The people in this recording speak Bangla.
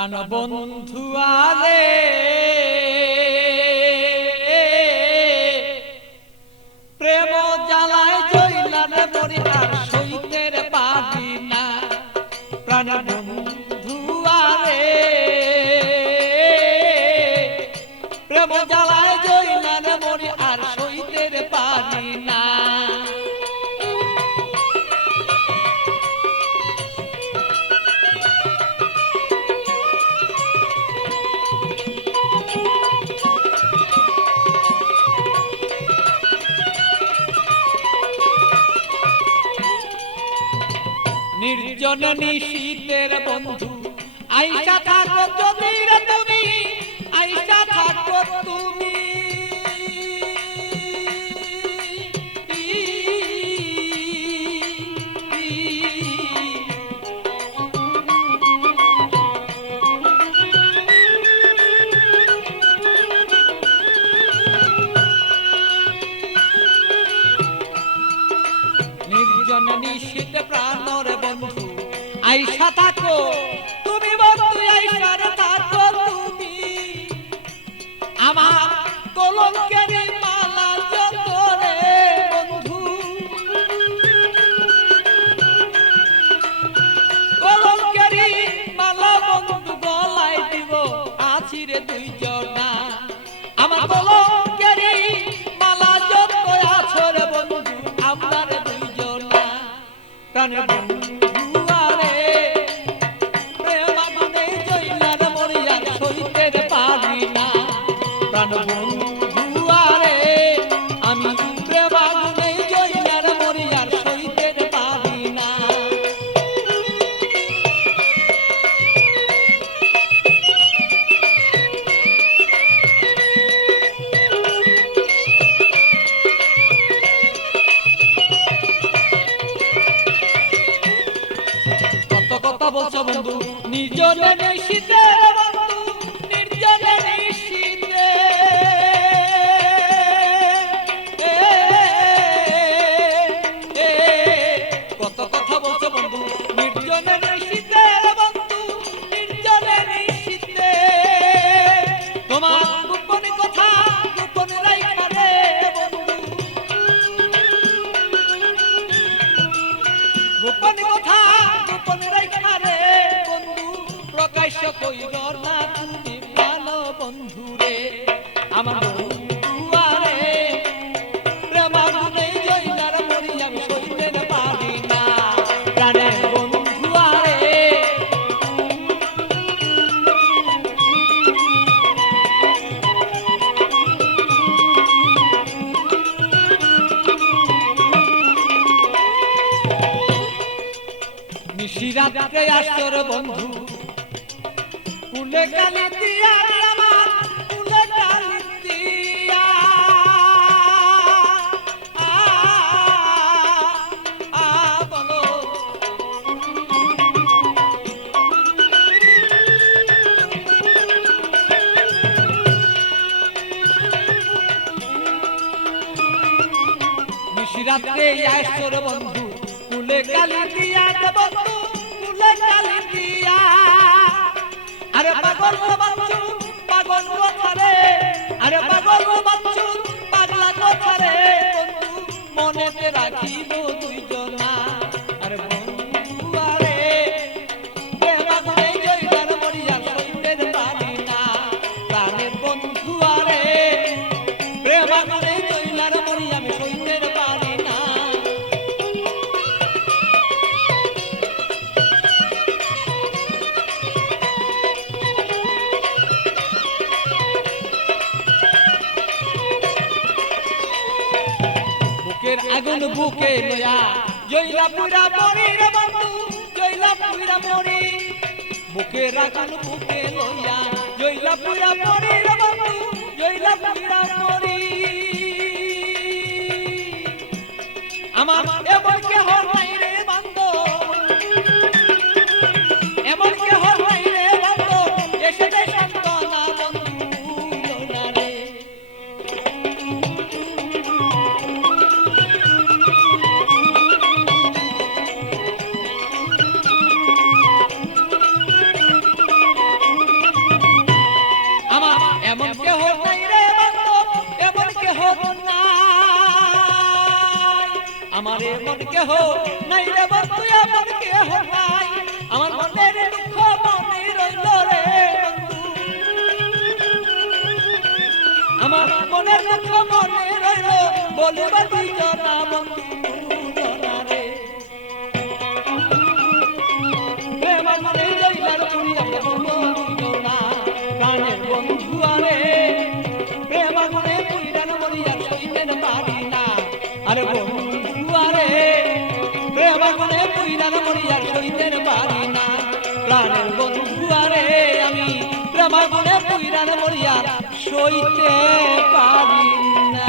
প্রাণ বন্ধু আরে। প্রেম জ্বালায় জইলার পরিবার সইতের পারি না প্রাণ বন্ধু আরে। প্রেম নির্জন নিশীতের বন্ধু। আইসা থাকো তুমি। আইসা থাকো। তুমি বন্ধু আইসার থাকো তুমি। আমার কলঙ্কের সইতে পারি না প্রাণ বন্ধু আরে, আমি প্রেম আগুনে জইলার মরিয়ার সইতে পারি না কত কথা বলছো বন্ধু নির্জনে নিশীতে বন্ধু না পারি না। প্রাণের বন্ধু আরে। নিশিরাতে আসর বন্ধু কুলে কালি দিয়া রে আমার কুলে কালি দিয়া। আ, আ, বলো। নিশিরাতে আসর বন্ধু কুলে কালি দিয়া রে আরে পাগল বাচ্চু পাগল কথারে আরে পাগল বাচ্চু পাগলা মনেতে রাখিব আগুন বুকে লয়া জইলা পুরা মরি রে বন্ধু জইলা পুরা মরি। বুকে আগুন বুকে লয়া জইলা পুরা মরি রে বন্ধু জইলা পুরা মরি। আমার এমন কে নাই। আমার এমন কেহ নাই রে বন্ধু, এমন কেহ নাই। আমার মনের দুঃখ মনে রইল রে বন্ধু। আমার মনের দুঃখ মনে রইল, বলিবার দুইজনা বন্ধু। পুইরান মরিয়া সইতেন পারি না প্রাণের বন্ধু আরে আমি প্রেম মনে পুইরান মরিয়া সইতে পারি না।